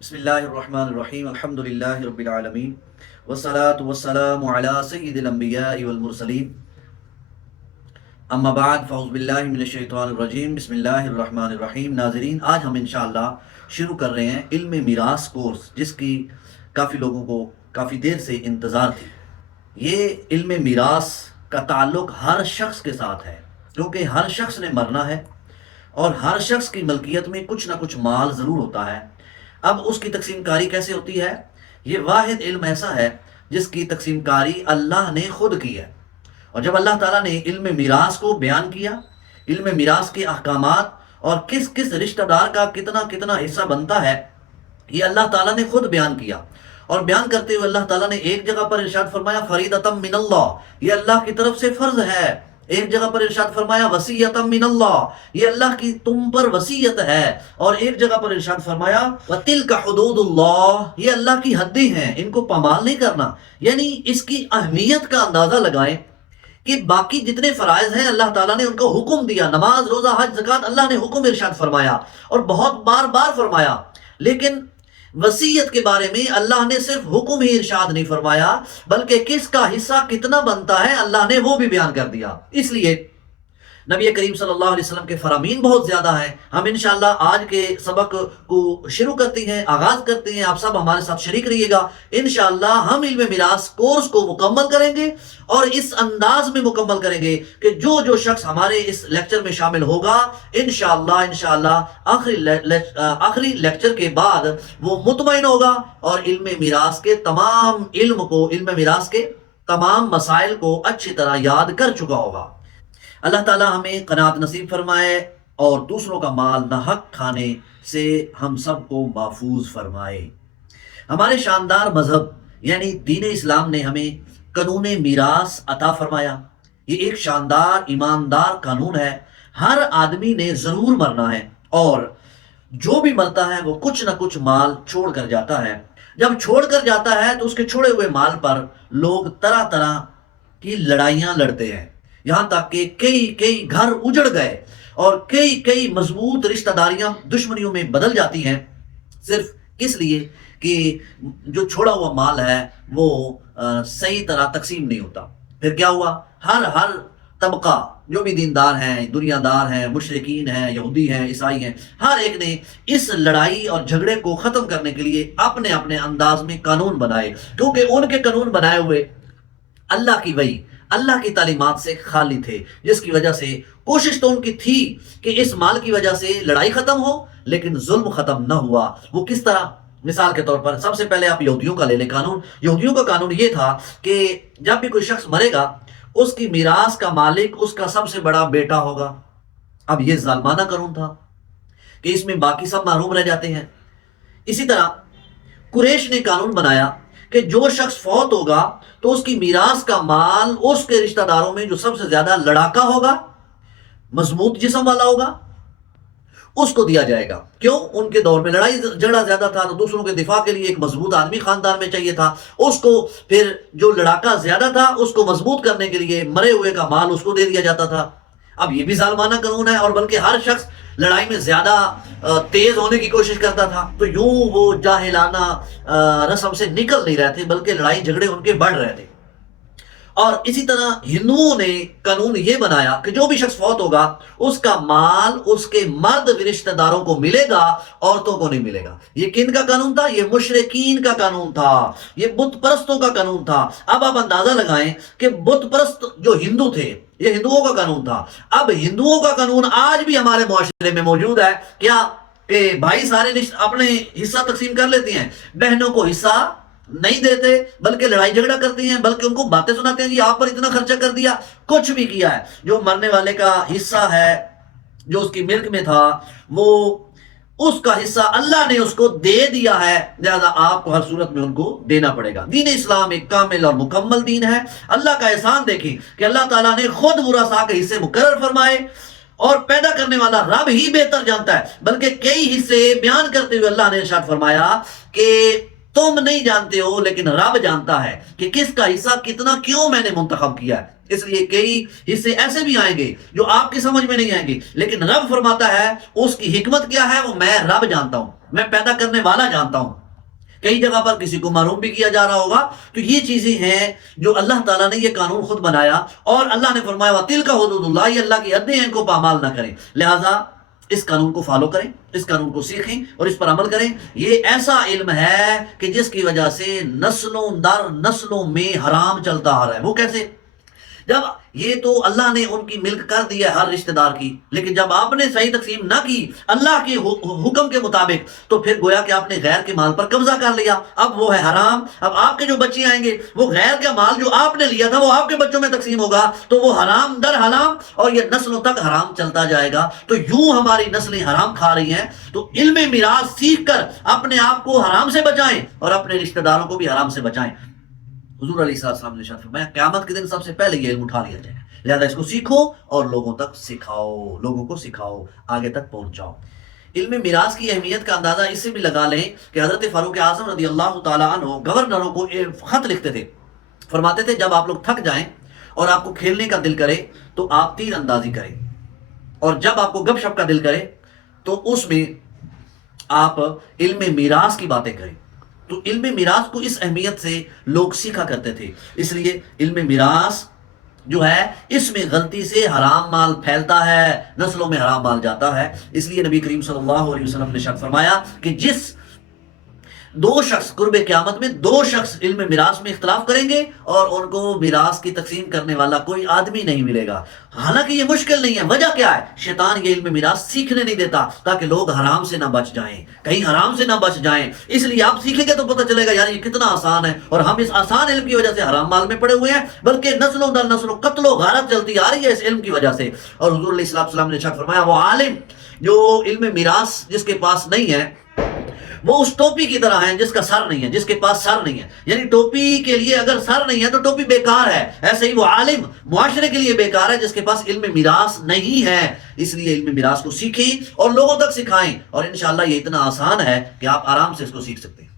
بسم اللہ الرحمن الرحیم الحمد للہ رب العالمین والصلاة والسلام علی سید الانبیاء والمرسلین اما بعد فاعوذ باللہ من الشیطان الرجیم بسم اللہ الرحمن الرحیم۔ ناظرین، آج ہم انشاءاللہ شروع کر رہے ہیں علم میراث کورس، جس کی کافی لوگوں کو کافی دیر سے انتظار تھی۔ یہ علم میراث کا تعلق ہر شخص کے ساتھ ہے، کیونکہ ہر شخص نے مرنا ہے اور ہر شخص کی ملکیت میں کچھ نہ کچھ مال ضرور ہوتا ہے۔ اب اس کی تقسیم کاری کیسے ہوتی ہے؟ یہ واحد علم ایسا ہے جس کی تقسیم کاری اللہ نے خود کی ہے۔ اور جب اللہ تعالیٰ نے علم میراث کو بیان کیا، علم میراث کے احکامات اور کس کس رشتہ دار کا کتنا کتنا حصہ بنتا ہے، یہ اللہ تعالیٰ نے خود بیان کیا۔ اور بیان کرتے ہوئے اللہ تعالیٰ نے ایک جگہ پر ارشاد فرمایا فریدۃ من اللہ، یہ اللہ کی طرف سے فرض ہے۔ ایک جگہ پر ارشاد فرمایا وصیۃ من اللہ، یہ اللہ کی تم پر وصیت ہے۔ اور ایک جگہ پر ارشاد فرمایا وتلک حدود اللہ، یہ اللہ کی حدیں ہیں، ان کو پامال نہیں کرنا۔ یعنی اس کی اہمیت کا اندازہ لگائیں کہ باقی جتنے فرائض ہیں اللہ تعالیٰ نے ان کو حکم دیا، نماز روزہ حج زکوٰۃ اللہ نے حکم ارشاد فرمایا اور بہت بار بار فرمایا، لیکن وصیت کے بارے میں اللہ نے صرف حکم ہی ارشاد نہیں فرمایا، بلکہ کس کا حصہ کتنا بنتا ہے اللہ نے وہ بھی بیان کر دیا۔ اس لیے نبی کریم صلی اللہ علیہ وسلم کے فرامین بہت زیادہ ہیں۔ ہم انشاءاللہ آج کے سبق کو شروع کرتے ہیں، آغاز کرتے ہیں۔ آپ سب ہمارے ساتھ شریک رہیے گا۔ انشاءاللہ ہم علم میراث کورس کو مکمل کریں گے اور اس انداز میں مکمل کریں گے کہ جو شخص ہمارے اس لیکچر میں شامل ہوگا انشاءاللہ آخری لیکچر کے بعد وہ مطمئن ہوگا اور علم میراث کے تمام مسائل کو اچھی طرح یاد کر چکا ہوگا۔ اللہ تعالی ہمیں قناعت نصیب فرمائے اور دوسروں کا مال ناحق کھانے سے ہم سب کو محفوظ فرمائے۔ ہمارے شاندار مذہب یعنی دین اسلام نے ہمیں قانون میراث عطا فرمایا۔ یہ ایک شاندار ایماندار قانون ہے۔ ہر آدمی نے ضرور مرنا ہے اور جو بھی مرتا ہے وہ کچھ نہ کچھ مال چھوڑ کر جاتا ہے۔ جب چھوڑ کر جاتا ہے تو اس کے چھوڑے ہوئے مال پر لوگ طرح طرح کی لڑائیاں لڑتے ہیں، یہاں تک کہ کئی گھر اجڑ گئے اور کئی مضبوط رشتہ داریاں دشمنیوں میں بدل جاتی ہیں، صرف اس لیے کہ جو چھوڑا ہوا مال ہے وہ صحیح طرح تقسیم نہیں ہوتا۔ پھر کیا ہوا؟ ہر طبقہ، جو بھی دیندار ہیں، دنیا دار ہیں، مشرکین ہیں، یہودی ہیں، عیسائی ہیں، ہر ایک نے اس لڑائی اور جھگڑے کو ختم کرنے کے لیے اپنے اپنے انداز میں قانون بنائے، کیونکہ ان کے قانون بنائے ہوئے اللہ کی وحی، اللہ کی تعلیمات سے خالی تھے، جس کی وجہ سے کوشش تو ان کی تھی کہ اس مال کی وجہ سے لڑائی ختم ہو، لیکن ظلم ختم نہ ہوا۔ وہ کس طرح؟ مثال کے طور پر سب سے پہلے آپ یہودیوں کا لے لیں قانون۔ یہودیوں کا قانون یہ تھا کہ جب بھی کوئی شخص مرے گا اس کی میراث کا مالک اس کا سب سے بڑا بیٹا ہوگا۔ اب یہ ظالمانہ قانون تھا کہ اس میں باقی سب محروم رہ جاتے ہیں۔ اسی طرح قریش نے قانون بنایا کہ جو شخص فوت ہوگا تو اس کی میراث کا مال اس کے رشتہ داروں میں جو سب سے زیادہ لڑاکا ہوگا، مضبوط جسم والا ہوگا، اس کو دیا جائے گا۔ کیوں؟ ان کے دور میں لڑائی جھگڑا زیادہ تھا تو دوسروں کے دفاع کے لیے ایک مضبوط آدمی خاندان میں چاہیے تھا، اس کو پھر جو لڑاکا زیادہ تھا اس کو مضبوط کرنے کے لیے مرے ہوئے کا مال اس کو دے دیا جاتا تھا۔ اب یہ بھی ظالمانہ قانون ہے، اور بلکہ ہر شخص لڑائی میں زیادہ تیز ہونے کی کوشش کرتا تھا، تو یوں وہ جاہلانہ رسم سے نکل نہیں رہے تھے، بلکہ لڑائی جھگڑے ان کے بڑھ رہے تھے۔ اور اسی طرح ہندوؤں نے قانون یہ بنایا کہ جو بھی شخص فوت ہوگا اس کا مال اس کے مرد رشتہ داروں کو ملے گا، عورتوں کو نہیں ملے گا۔ یہ کن کا قانون تھا؟ یہ مشرکین کا قانون تھا، یہ بت پرستوں کا قانون تھا۔ اب آپ اندازہ لگائیں کہ بت پرست جو ہندو تھے، یہ ہندوؤں کا قانون تھا۔ اب ہندوؤں کا قانون آج بھی ہمارے معاشرے میں موجود ہے۔ کیا کہ بھائی سارے اپنے حصہ تقسیم کر لیتے ہیں، بہنوں کو حصہ نہیں دیتے، بلکہ لڑائی جھگڑا کرتے ہیں، بلکہ ان کو باتیں سناتے ہیں، جی آپ پر اتنا خرچہ کر دیا۔ کچھ بھی کیا ہے، جو مرنے والے کا حصہ ہے جو اس کی ملک میں تھا وہ اس کا حصہ اللہ نے اس کو دے دیا ہے، لہذا آپ کو ہر صورت میں ان کو دینا پڑے گا۔ دین اسلام ایک کامل اور مکمل دین ہے۔ اللہ کا احسان دیکھیں کہ اللہ تعالیٰ نے خود ورثاء کے حصے مقرر فرمائے، اور پیدا کرنے والا رب ہی بہتر جانتا ہے، بلکہ کئی حصے بیان کرتے ہوئے اللہ نے ارشاد فرمایا کہ تم نہیں جانتے ہو لیکن رب جانتا ہے کہ کس کا حصہ کتنا کیوں میں نے منتخب کیا ہے۔ اس لیے کئی حصے ایسے بھی آئیں گے جو آپ کی سمجھ میں نہیں آئیں گے، لیکن رب فرماتا ہے اس کی حکمت کیا ہے وہ میں رب جانتا ہوں، میں پیدا کرنے والا جانتا ہوں۔ کئی جگہ پر کسی کو محروم بھی کیا جا رہا ہوگا، تو یہ چیزیں ہیں جو اللہ تعالیٰ نے یہ قانون خود بنایا، اور اللہ نے فرمایا وَتِلْكَ حُدُودُ اللَّهِ، یہ اللہ کی حدیں ہیں، ان کو پامال نہ کریں، لہٰذا اس قانون کو فالو کریں، اس قانون کو سیکھیں اور اس پر عمل کریں۔ یہ ایسا علم ہے کہ جس کی وجہ سے نسلوں در نسلوں میں حرام چلتا آ رہا ہے۔ وہ کیسے؟ جب یہ تو اللہ نے ان کی ملک کر دی ہے ہر رشتہ دار کی، لیکن جب آپ نے صحیح تقسیم نہ کی اللہ کے حکم کے مطابق، تو پھر گویا کہ آپ نے غیر کے مال پر قبضہ کر لیا، اب وہ ہے حرام۔ اب آپ کے جو بچے آئیں گے وہ غیر کا مال جو آپ نے لیا تھا وہ آپ کے بچوں میں تقسیم ہوگا، تو وہ حرام در حرام، اور یہ نسلوں تک حرام چلتا جائے گا۔ تو یوں ہماری نسلیں حرام کھا رہی ہیں، تو علم میراث سیکھ کر اپنے آپ کو حرام سے بچائیں اور اپنے رشتہ داروں کو بھی حرام سے بچائیں۔ حضور علیہ السلام نے ارشاد فرمایا قیامت کے دن سب سے پہلے یہ علم اٹھا لیا جائے، لہذا اس کو سیکھو اور لوگوں تک سکھاؤ، لوگوں کو سکھاؤ، آگے تک پہنچاؤ۔ علم میراث کی اہمیت کا اندازہ اس سے بھی لگا لیں کہ حضرت فاروق اعظم رضی اللہ تعالیٰ عنہ گورنروں کو خط لکھتے تھے، فرماتے تھے جب آپ لوگ تھک جائیں اور آپ کو کھیلنے کا دل کرے تو آپ تیر اندازی کریں، اور جب آپ کو گپ شپ کا دل کرے تو اس میں آپ علم میراث کی باتیں کریں۔ تو علم میراث کو اس اہمیت سے لوگ سیکھا کرتے تھے، اس لیے علم میراث جو ہے اس میں غلطی سے حرام مال پھیلتا ہے، نسلوں میں حرام مال جاتا ہے۔ اس لیے نبی کریم صلی اللہ علیہ وسلم نے ارشاد فرمایا کہ جس دو شخص قرب قیامت میں دو شخص علم میراث میں اختلاف کریں گے اور ان کو میراث کی تقسیم کرنے والا کوئی آدمی نہیں ملے گا۔ حالانکہ یہ مشکل نہیں ہے، وجہ کیا ہے؟ شیطان یہ علم میراث سیکھنے نہیں دیتا تاکہ لوگ حرام سے نہ بچ جائیں، کہیں حرام سے نہ بچ جائیں۔ اس لیے آپ سیکھیں گے تو پتہ چلے گا یار یہ کتنا آسان ہے، اور ہم اس آسان علم کی وجہ سے حرام مال میں پڑے ہوئے ہیں، بلکہ نسلوں در نسلوں قتل و غارت چلتی آ رہی ہے اس علم کی وجہ سے۔ اور حضور علیہ السلام نے ارشاد فرمایا وہ عالم جو علم میراث جس کے پاس نہیں ہے وہ اس ٹوپی کی طرح ہے جس کا سر نہیں ہے، جس کے پاس سر نہیں ہے، یعنی ٹوپی کے لیے اگر سر نہیں ہے تو ٹوپی بیکار ہے، ایسے ہی وہ عالم معاشرے کے لیے بیکار ہے جس کے پاس علم میراث نہیں ہے۔ اس لیے علم میراث کو سیکھیں اور لوگوں تک سکھائیں، اور انشاءاللہ یہ اتنا آسان ہے کہ آپ آرام سے اس کو سیکھ سکتے ہیں۔